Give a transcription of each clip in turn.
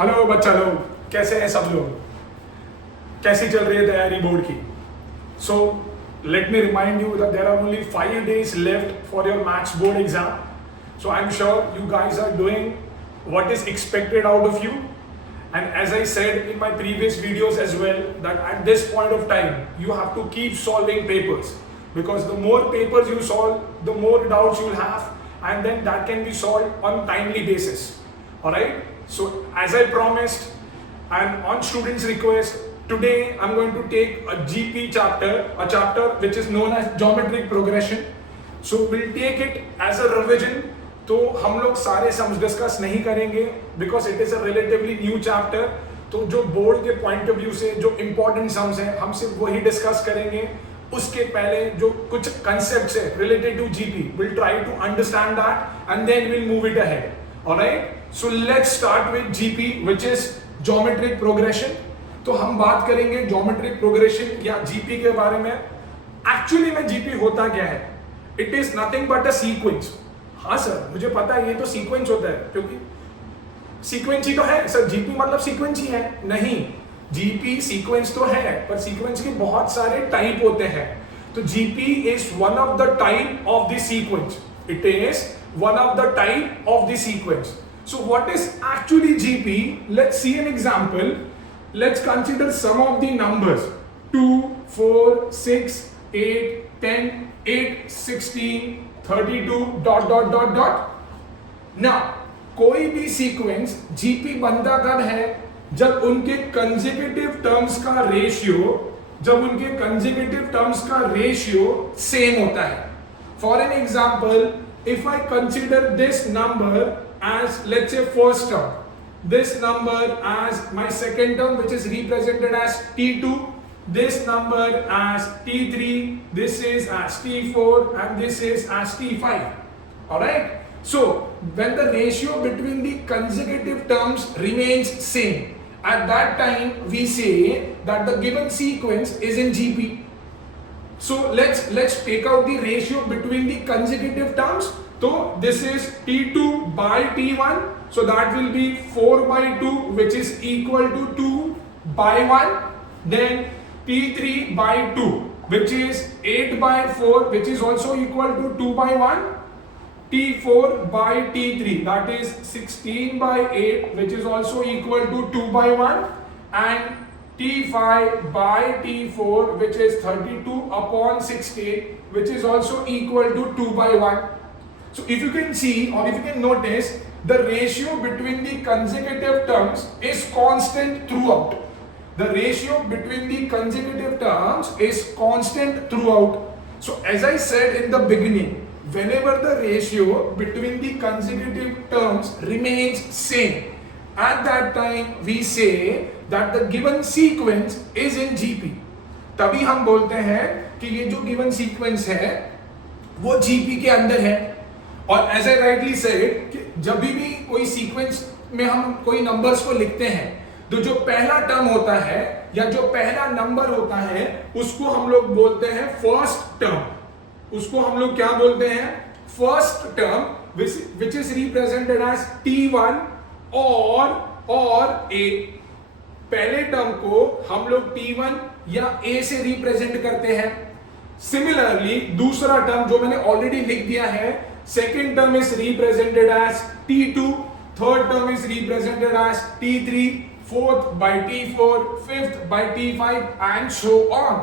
Hello बच्चा लोग, कैसे हैं सब लोग? कैसी चल रही है तैयारी बोर्ड की? So let me remind you that there are only 5 days left for your maths board exam. So I'm sure you guys are doing what is expected out of you. And as I said in my previous videos as well, that at this point of time you have to keep solving papers, because the more papers you solve, the more doubts you'll have, and then that can be solved on timely basis. Alright? So as I promised, and on students' request, today I'm going to take a GP chapter, a chapter which is known as geometric progression. So we'll take it as a revision. तो हम लोग सारे sums discuss नहीं करेंगे because it is a relatively new chapter. तो जो board के point of view से जो इंपॉर्टेंट सम्स हैं हम सिर्फ वही डिस्कस करेंगे. उसके पहले जो कुछ कंसेप्ट्स है related to GP, will try to understand that and then will move it ahead. Alright, so let's start with GP which is geometric progression. तो हम बात करेंगे ज्योमेट्रिक प्रोग्रेशन या जीपी के बारे में. एक्चुअली में जीपी होता क्या है? It is nothing but a sequence. हाँ सर, मुझे पता है ये तो सीक्वेंस होता है, क्योंकि सीक्वेंस ही तो है सर. जीपी मतलब सीक्वेंस ही है? नहीं, जीपी सीक्वेंस तो है पर सीक्वेंस के बहुत सारे टाइप होते हैं. तो GP is one of the type of the sequence. It is one of the type of the sequence. So what is actually GP? Let's see an example. Let's consider some of the numbers 2, 4, 6, 8, 10, 8, 16, 32, dot dot dot dot. Now, कोई भी sequence GP बनता कब है? जब उनके consecutive terms का ratio same होता है. For an example, if I consider this number as, let's say, first term, this number as my second term which is represented as T2, this number as T3, this is as T4 and this is as T5. Alright, so when the ratio between the consecutive terms remains same, at that time we say that the given sequence is in GP. So let's take out the ratio between the consecutive terms. So this is T2 by T1, so that will be 4 by 2 which is equal to 2 by 1. Then T3 by 2 which is 8 by 4 which is also equal to 2 by 1. T4 by T3 that is 16 by 8 which is also equal to 2 by 1. And T5 by T4 which is 32 upon 16 which is also equal to 2 by 1. So if you can see or if you can notice, the ratio between the consecutive terms is constant throughout. The ratio between the consecutive terms is constant throughout. So as I said in the beginning, whenever the ratio between the consecutive terms remains same, at that time we say that the given sequence is in GP. तभी हम बोलते हैं कि ये जो given sequence है वो GP के अंदर है. और एज आई राइटली सेड कि जब भी कोई सीक्वेंस में हम कोई नंबर्स को लिखते हैं तो जो पहला टर्म होता है या जो पहला नंबर होता है उसको हम लोग बोलते हैं फर्स्ट टर्म. उसको हम लोग क्या बोलते हैं? First term which is represented as T1 और A. पहले टर्म को हम लोग T1 या A से रिप्रेजेंट करते हैं. सिमिलरली दूसरा टर्म जो मैंने ऑलरेडी लिख दिया है, second term is represented as T2, third term is represented as T3, fourth by T4, fifth by T5 and so on.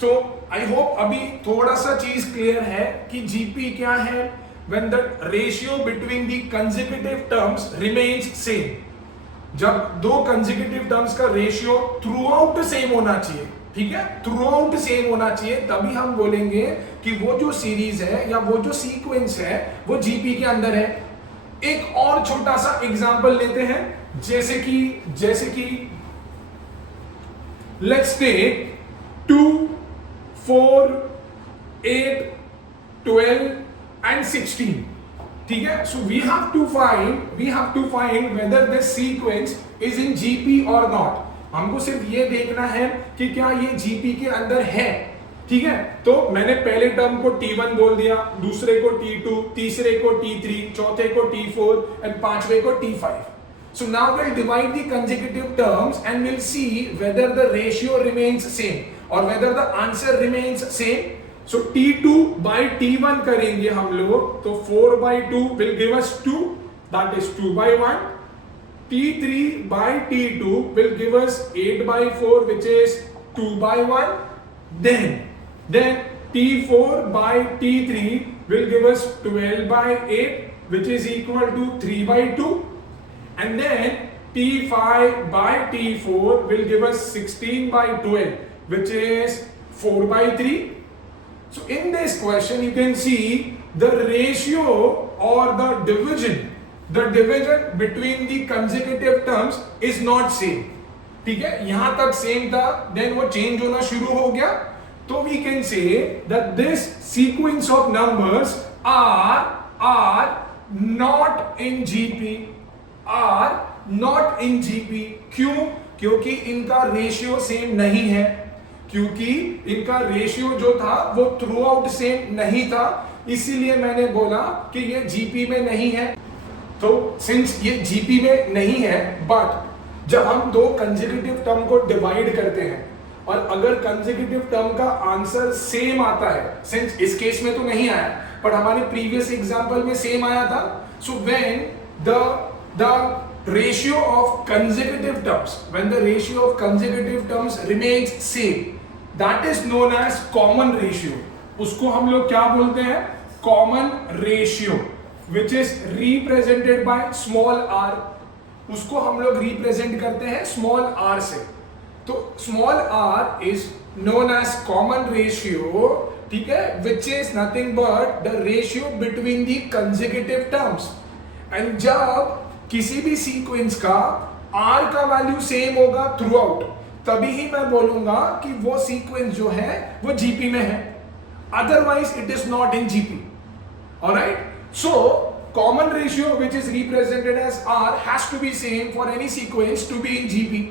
So I hope अभी थोड़ा सा चीज क्लियर है कि GP क्या है. When the ratio between the consecutive terms remains same, जब दो consecutive terms का रेशियो थ्रू आउट सेम होना चाहिए. ठीक है, थ्रू आउट सेम होना चाहिए, तभी हम बोलेंगे कि वो जो सीरीज है या वो जो सीक्वेंस है वो जीपी के अंदर है. एक और छोटा सा एग्जांपल लेते हैं, जैसे कि लेट्स टेक 2, 4, 8, 12 एंड 16. ठीक है, so we have to find whether this sequence is in GP और नॉट. हमको सिर्फ ये देखना है कि क्या ये जीपी के अंदर है. ठीक है, तो मैंने पहले टर्म को T1 बोल दिया, दूसरे को T2, तीसरे को T3, चौथे को T4 एंड पांचवे को T5. So now we'll divide the consecutive terms and we'll see whether the ratio remains same or whether the answer remains same. So T2 by T1 करेंगे हम लोग, तो 4 by 2 will give us 2, that is 2 by 1. T3 by T2 will give us 8 by 4, which is 2 by 1. Then T4 by T3 will give us 12 by 8, which is equal to 3 by 2. And then T5 by T4 will give us 16 by 12, which is 4 by 3. So in this question you can see the ratio or the division between the consecutive terms is not same. ठीक है, यहां तक same था, then वो change होना शुरू हो गया. तो we can say that this sequence of numbers are not in GP. क्यों? क्योंकि इनका रेशियो सेम नहीं है, क्योंकि इनका रेशियो जो था वो थ्रू आउट सेम नहीं था, इसीलिए मैंने बोला कि ये जीपी में नहीं है. तो सिंस ये जीपी में नहीं है, बट जब हम दो कंसेक्यूटिव टर्म को डिवाइड करते हैं और अगर कंसेक्यूटिव टर्म का आंसर सेम आता है, सिंस इस केस में तो नहीं आया बट हमारे प्रीवियस एग्जांपल में सेम आया था, so when the ratio of consecutive terms, when the ratio of consecutive terms remains same, that is known as common ratio. उसको हम लोग क्या बोलते हैं? Common ratio, which is represented by small r. उसको हम लोग represent करते हैं small r से. तो small r is known as common ratio, ठीक है, which is nothing but the ratio between the consecutive terms. And जब किसी भी सीक्वेंस का r का वैल्यू सेम होगा थ्रू आउट, तभी ही मैं बोलूंगा कि वो सीक्वेंस जो है वो जीपी में है, otherwise it is not in GP. Alright, so common ratio which is represented as r has to be same for any sequence to be in GP.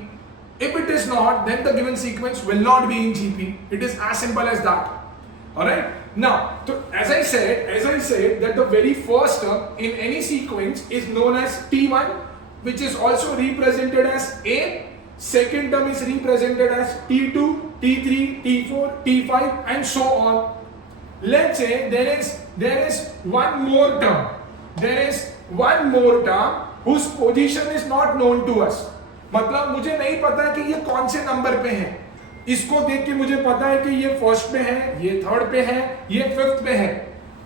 If it is not, then the given sequence will not be in GP. It is as simple as that. Alright? Now, so as I said that the very first term in any sequence is known as T1, which is also represented as A. Second term is represented as T2, T3, T4, T5 and so on. Let's say there is one more term. There is one more term whose position is not known to us. मतलब मुझे नहीं पता है कि ये कौन से number पे है. इसको देख के मुझे पता है कि ये फर्स्ट पे है, ये थर्ड पे है, ये फिफ्थ पे है.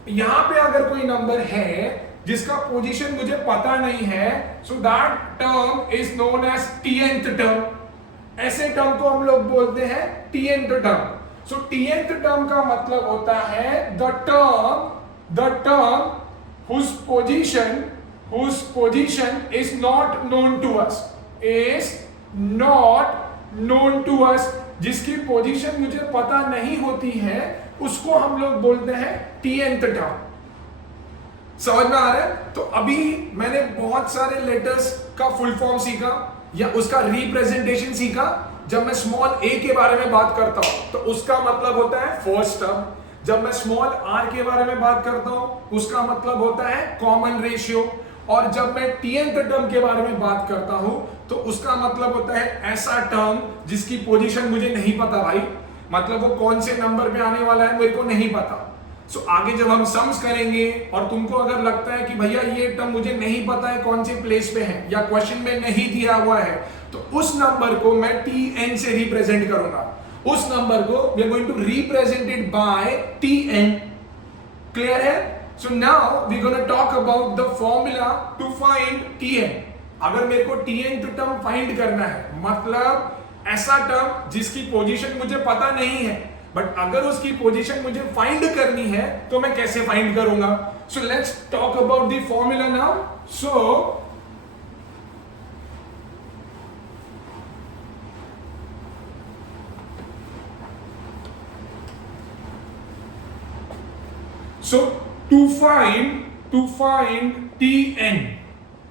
यहां पे अगर कोई नंबर है जिसका पोजीशन मुझे पता नहीं है, so that term is known as T nth term. ऐसे टर्म को हम लोग बोलते हैं टीएनथ टर्म. सो टीएनथ टर्म का मतलब होता है the term whose position is not known to us. is not known to us. जिसकी पोजीशन मुझे पता नहीं होती है उसको हम लोग बोलते हैं टीएनथ टर्म. समझ में आ रहा है? तो अभी मैंने बहुत सारे लेटर्स का फुल फॉर्म सीखा या उसका रिप्रेजेंटेशन सीखा. जब मैं स्मॉल ए के बारे में बात करता हूं तो उसका मतलब होता है फर्स्ट टर्म. जब मैं स्मॉल आर के बारे में बात करता हूं उसका मतलब होता है कॉमन रेशियो. और जब मैं टीएनथ टर्म के बारे में बात करता हूं तो उसका मतलब होता है ऐसा टर्म जिसकी पोजीशन मुझे नहीं पता भाई. मतलब वो कौन से नंबर पे आने वाला है मेरे को नहीं पता. सो आगे जब हम सम्स करेंगे और तुमको अगर लगता है कि भैया ये टर्म मुझे नहीं पता है कौन सी प्लेस पे है या क्वेश्चन में नहीं दिया हुआ है, तो उस नंबर को मैं टीएन से रिप्रेजेंट करूंगा. उस नंबर को we are going to represent it by TN. Clear है? So now we're going to talk about the formula to find Tn. अगर मेरे को Tn टर्म फाइंड करना है, मतलब ऐसा टर्म जिसकी पोजीशन मुझे पता नहीं है, बट अगर उसकी पोजीशन मुझे फाइंड करनी है तो मैं कैसे फाइंड करूंगा? So let's talk about the formula now. So to find Tn,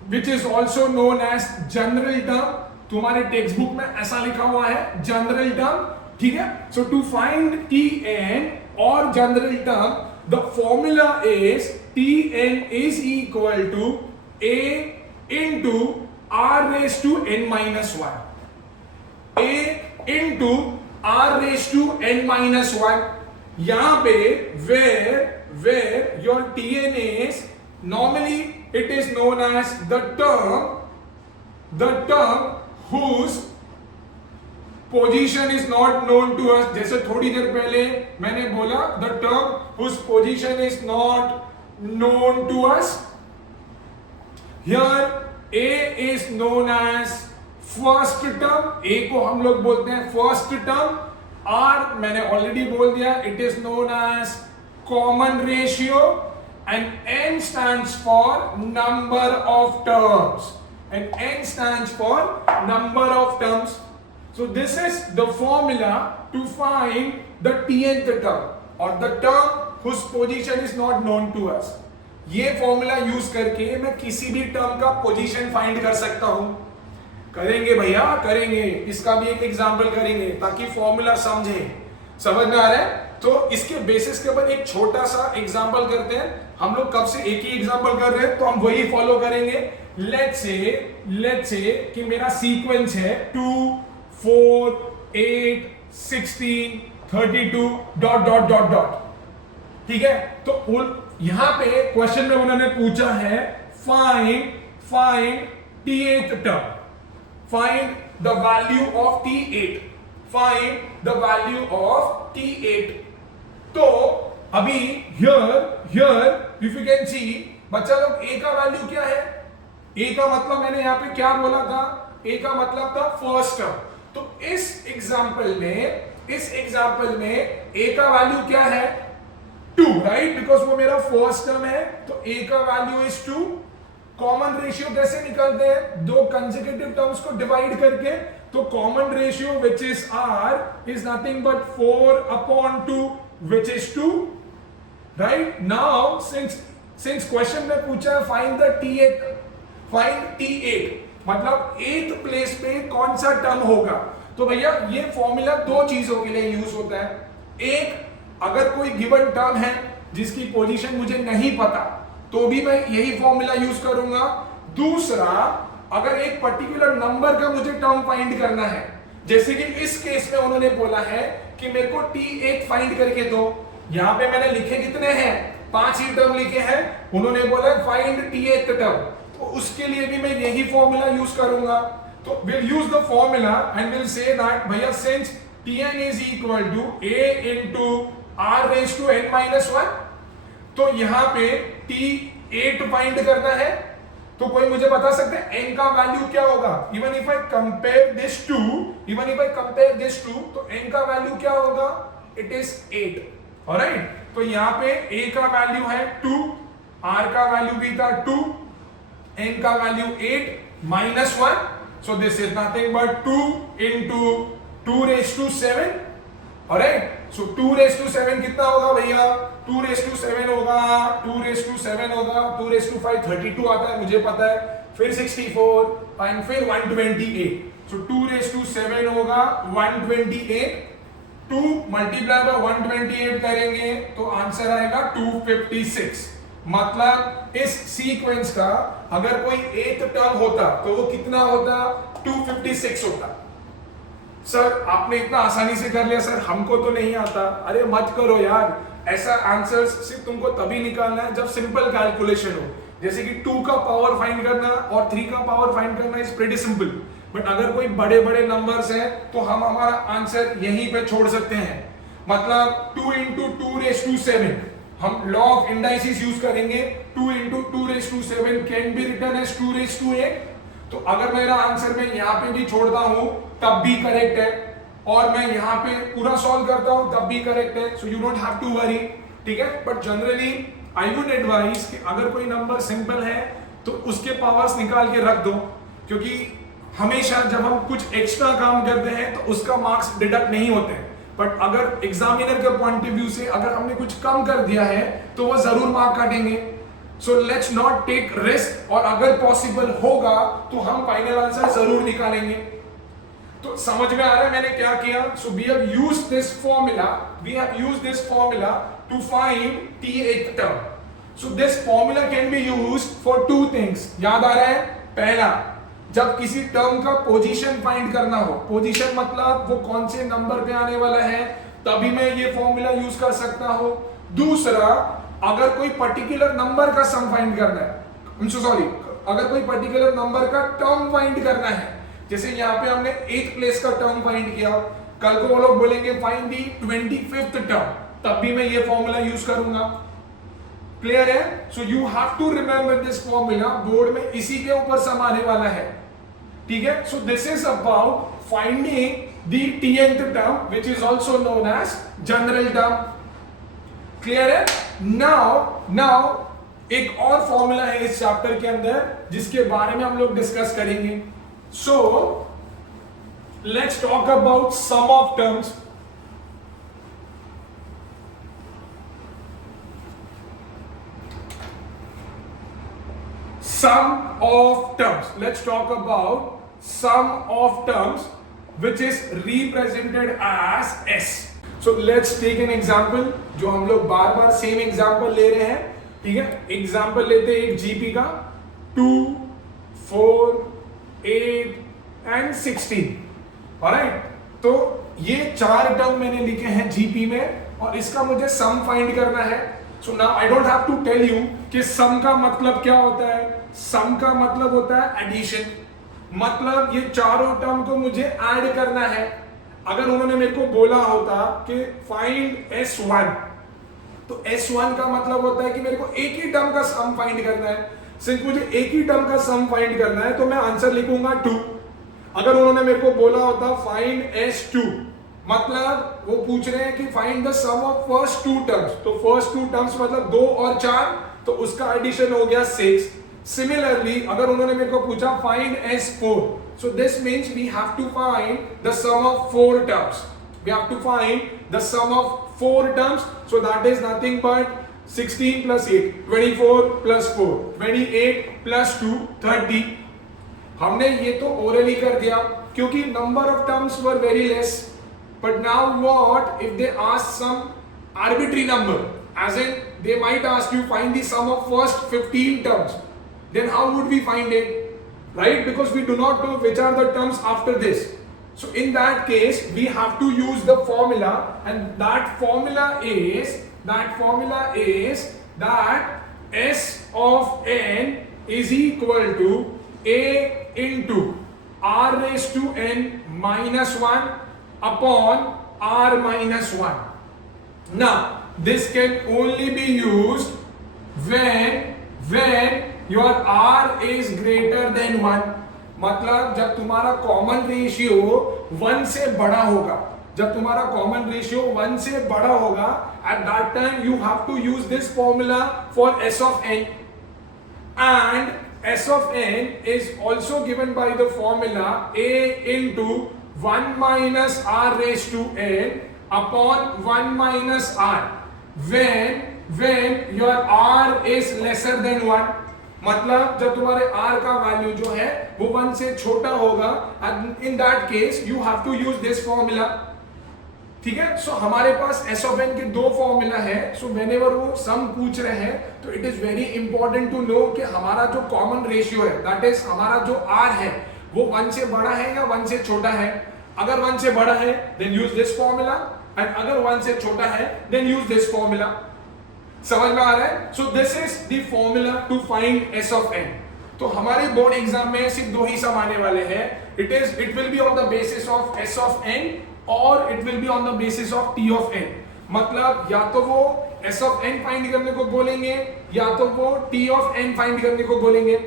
which is also known as general term, तुम्हारे टेक्स्ट बुक में ऐसा लिखा हुआ है जनरल टर्म. ठीक है? So to find Tn or general term, the formula is Tn is equal to A into r raised to n minus 1. a into r raised to n minus 1. यहां पे where your Tn is normally it is known as the term whose position is not known to us. जैसे थोड़ी देर पहले मैंने बोला the term whose position is not known to us. Here a is known as first term. a को हम लोग बोलते हैं first term. r मैंने ऑलरेडी बोल दिया it is known as common ratio and n stands for number of terms. And n stands for number of terms. So this is the formula to find the tnth term or the term whose position is not known to us. ये formula use करके मैं किसी भी term का position find कर सकता हूं. करेंगे भैया करेंगे, इसका भी एक एग्जांपल करेंगे ताकि फॉर्मूला समझ में आ रहा है. तो इसके बेसिस के ऊपर एक छोटा सा एग्जांपल करते हैं. हम लोग कब से एक ही एग्जांपल कर रहे हैं तो हम वही फॉलो करेंगे. लेट्स से कि मेरा सीक्वेंस है 2 4 8 16 32 डॉट. ठीक है, तो यहां पे क्वेश्चन में उन्होंने पूछा है find t8th term, find the value of t8, find the value of t8. तो अभी here if you can see बच्चा लोग a का वैल्यू क्या है. a का मतलब मैंने यहां पे क्या बोला था, a का मतलब था फर्स्ट टर्म. तो इस एग्जांपल में a का वैल्यू क्या है 2, राइट, बिकॉज वो मेरा फर्स्ट टर्म है. तो a का वैल्यू इज 2. कॉमन रेशियो कैसे निकलते हैं, दो कंसेक्यूटिव टर्म्स को डिवाइड करके. तो common ratio which is r is nothing but 4/2 which is 2, right. Now since question में पूछा है फाइंड द t8 मतलब 8th प्लेस पे कौन सा टर्म होगा. तो भैया ये फॉर्मूला दो चीजों के लिए यूज होता है. एक, अगर कोई गिवन टर्म है जिसकी पोजीशन मुझे नहीं पता तो भी मैं यही फॉर्मूला यूज करूंगा. दूसरा, अगर एक पर्टिकुलर नंबर का मुझे टर्म फाइंड करना है, जैसे कि इस केस में उन्होंने बोला है कि मेरे को t8 फाइंड करके दो. यहां पे मैंने लिखे कितने हैं, 5 ही टर्म लिखे हैं. उन्होंने बोला फाइंड t8th टर्म, तो उसके लिए भी मैं यही फॉर्मूला यूज करूंगा. तो will use the formula and will say that भैया since tn is equal to a into r raised to n minus 1, तो यहां पे t8 फाइंड करना है. तो कोई मुझे बता सकते हैं n का वैल्यू क्या होगा. Even if I compare this to तो n का वैल्यू क्या होगा, इट इज 8. ऑलराइट, तो यहां पे a का वैल्यू है 2, r का वैल्यू भी था 2, n का value 8 minus 1. So this is nothing but 2 into 2 raised to 7. Alright, so 2 raised to 7 कितना होगा भैया, 2 raised to 7 होगा, 2 raised to 7 होगा, 2 raised to 5 32 आता है मुझे पता है, फिर 64 एंड फिर 128. so 2 raised to 7 होगा 128. 2 मल्टीप्लाई बाय 128 करेंगे तो आंसर आएगा 256. मतलब इस सीक्वेंस का अगर कोई 8th टर्म होता तो वो कितना होता, 256 होता. सर आपने इतना आसानी से कर लिया, सर हमको तो नहीं आता. अरे मत करो यार, ऐसा आंसर सिर्फ तुमको तभी निकालना है जब सिंपल कैलकुलेशन हो. जैसे कि 2 का पावर फाइंड करना और 3 का पावर फाइंड करना इज प्रीटी सिंपल. बट अगर कोई बड़े बड़े नंबर्स हैं तो हम हमारा आंसर यहीं पे छोड़ सकते हैं. मतलब 2 into 2 raised to 7, हम लॉ ऑफ इंडाइसिस यूज करेंगे. 2 into 2 raised to 7 can be written as 2 raised to 8. तो अगर मेरा आंसर मैं यहाँ पे भी छोड़ता हूं तब भी करेक्ट है, और मैं यहाँ पे पूरा सॉल्व करता हूं तब भी करेक्ट है. So you don't have to worry, ठीक है. But generally I would advise कि अगर कोई नंबर सिंपल है तो उसके पावर्स निकाल के रख दो, क्योंकि हमेशा जब हम कुछ एक्स्ट्रा काम करते हैं तो उसका मार्क्स डिडक्ट नहीं होते हैं. बट अगर एग्जामिनर के पॉइंट ऑफ व्यू से अगर हमने कुछ कम कर दिया है तो वो जरूर मार्क काटेंगे. So let's not take risk, और अगर पॉसिबल होगा तो हम फाइनल आंसर जरूर निकालेंगे. तो समझ में आ रहा है मैंने क्या किया. So we have used this formula to find t8th term. So this formula can be used for 2 things. याद आ रहा है, पहला जब किसी टर्म का पोजीशन फाइंड करना हो, पोजीशन मतलब वो कौन से नंबर पे आने वाला है, तभी मैं ये फॉर्मूला यूज कर सकता हूं। दूसरा, अगर कोई पर्टिकुलर नंबर का सम फाइंड करना है, सॉरी, अगर कोई पर्टिकुलर नंबर का टर्म फाइंड करना है, जैसे यहाँ पे हमने 8th प्लेस का टर्म फाइंड किया, कल को वो लोग बोलेंगे फाइंड दी 25th टर्म, तब भी मैं ये फॉर्मूला यूज करूंगा। क्लियर है? So you have to remember this formula, board में इसी के ऊपर सम आने वाला है। ठीक है? So this is about finding the tnth term which is also known as general term. Clear है? नाउ एक और फॉर्मूला है इस चैप्टर के अंदर जिसके बारे में हम लोग डिस्कस करेंगे। So let's talk about sum of terms. Sum of terms. Let's talk about sum of terms which is represented as S. So let's take an example जो हम लोग बार बार सेम एग्जाम्पल ले रहे हैं। ठीक है, एग्जाम्पल लेते हैं एक जीपी का 2, 4, 8 and 16। ऑलराइट, तो ये 4 टर्म मैंने लिखे हैं जीपी में और इसका मुझे सम फाइंड करना है। So now I don't have to tell you कि सम का मतलब क्या होता है। सम का मतलब होता है एडिशन, मतलब ये चारों टर्म को मुझे ऐड करना है। अगर उन्होंने मेरे को बोला होता कि फाइंड S1, तो S1 का मतलब होता है कि मेरे को एक ही टर्म का सम फाइंड करना है। सिर्फ मुझे एक ही टर्म का सम फाइंड करना है तो मैं आंसर लिखूंगा 2। अगर उन्होंने मेरे को बोला होता फाइंड S2, मतलब वो पूछ रहे हैं कि find the sum of first 2 terms, तो फर्स्ट 2 टर्म्स मतलब 2 और 4, तो उसका एडिशन हो गया 6। सिमिलरली अगर उन्होंने मेरे को पूछा find S4, so this means we have to find the sum of 4 terms. We have to find the sum of 4 terms, so that is nothing but 16 plus 8, 24 plus 4, 28 plus 2, 30. हमने ये तो orally कर दिया क्योंकि number of terms were very less. But now what if they ask some arbitrary number, as in they might ask you find the sum of first 15 terms. Then how would we find it? Right? Because we do not know which are the terms after this. So in that case, we have to use the formula, and that formula is that S of n is equal to A into R raised to n minus 1 upon R minus 1. Now, this can only be used when your R is greater than 1, मतलब जब तुम्हारा common ratio 1 से बड़ा होगा, जब तुम्हारा common ratio 1 से बड़ा होगा, at that time you have to use this formula for S of n, and S of n is also given by the formula A into 1 minus R raised to n upon 1 minus R when your R is lesser than 1, मतलब जब तुम्हारे R का value जो है वो 1 से छोटा होगा, in that case you have to use this formula. ठीक है, सो हमारे पास S of n के 2 फॉर्मूला है। सो व्हेनेवर वो सम पूछ रहे हैं तो it is very important to know कि हमारा जो कॉमन रेशियो है, दैट इज हमारा जो R है, वो 1 से बड़ा है या 1 से छोटा है। अगर 1 से बड़ा है then use this formula, and अगर 1 से छोटा है देन यूज दिस फॉर्मूला। समझ में आ रहा है? So this is the formula to find S of n। तो हमारे बोर्ड एग्जाम में सिर्फ 2 ही सम आने वाले हैं। It will be on the basis of S of n और it will be on the basis of T of n। मतलब या तो वो S of n फाइंड करने को बोलेंगे या तो वो T of n फाइंड करने को बोलेंगे।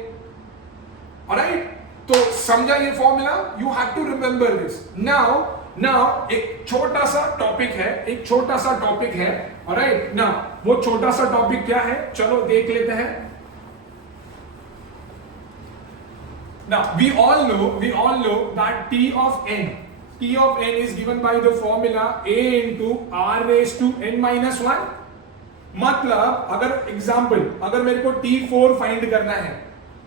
ऑलराइट, तो समझा ये formula? You have to remember this. Now एक छोटा सा टॉपिक है, ऑलराइट। नाउ वो छोटा सा टॉपिक क्या है, चलो देख लेते हैं। Now we all know that T of n is given by the formula A into R raised to n minus 1। मतलब अगर मेरे को T4 फाइंड करना है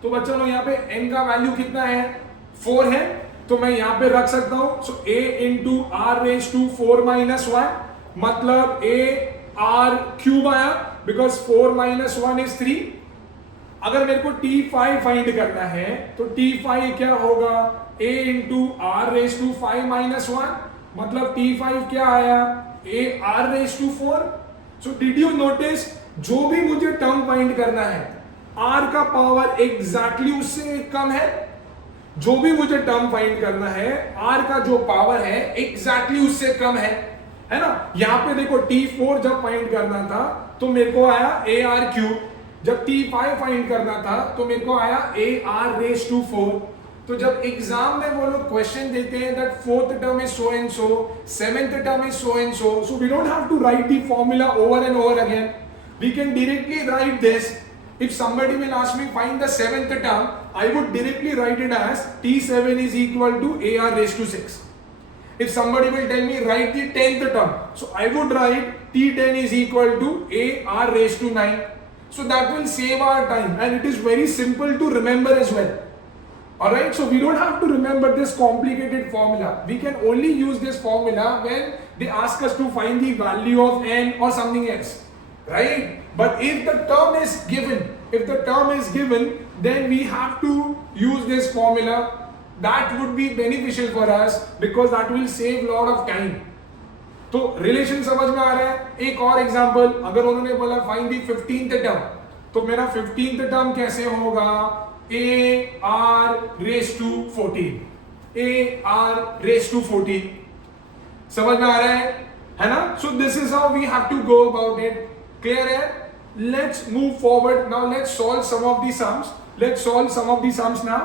तो बच्चों यहाँ पे n का वैल्यू कितना है, 4 है, तो मैं यहाँ पे रख सकता हूं। सो A into R raised to 4 minus 1, मतलब A R क्यूब आया, बिकॉज 4 minus 1 is 3। अगर मेरे को T5 फाइंड करना है तो T5 क्या होगा, a into R raise to 5 minus 1, मतलब T5 क्या आया, a r raise to 4. So did you notice, जो भी मुझे टर्म फाइंड करना है r का पावर एग्जैक्टली उससे कम है. जो भी मुझे टर्म फाइंड करना है r का जो पावर है एग्जैक्टली उससे कम है ना. यहां पे देखो T4 जब फाइंड करना था तो मेरे को आया AR क्यूब, जब T5 फाइंड करना था तो मेरे को आया AR रेस टू 4. तो जब एग्जाम में वो लोग क्वेश्चन देते हैं that fourth term is so and so, seventh term is so and so we don't have to write the formula over and over again. We can directly write this. If somebody will ask me find the seventh term, I would directly write it as T7 is equal to AR raised to 6. If somebody will tell me write the 10th term, so I would write T10 is equal to AR raised to 9. So that will save our time and it is very simple to remember as well. Alright, so we don't have to remember this complicated formula. We can only use this formula when they ask us to find the value of n or something else. Right? But if the term is given, then we have to use this formula. That would be beneficial for us because that will save lot of time. तो relation समझ में आ रहा है. एक और example, अगर उन्होंने बोला फाइंड द 15th टर्म, तो मेरा 15th टर्म कैसे होगा, AR raise to 14, AR raise to 14. समझ में आ रहा है ना. So this is how we have to go about it. Clear है? Let's move forward now. Let's solve some of the sums. Let's solve some of the sums now.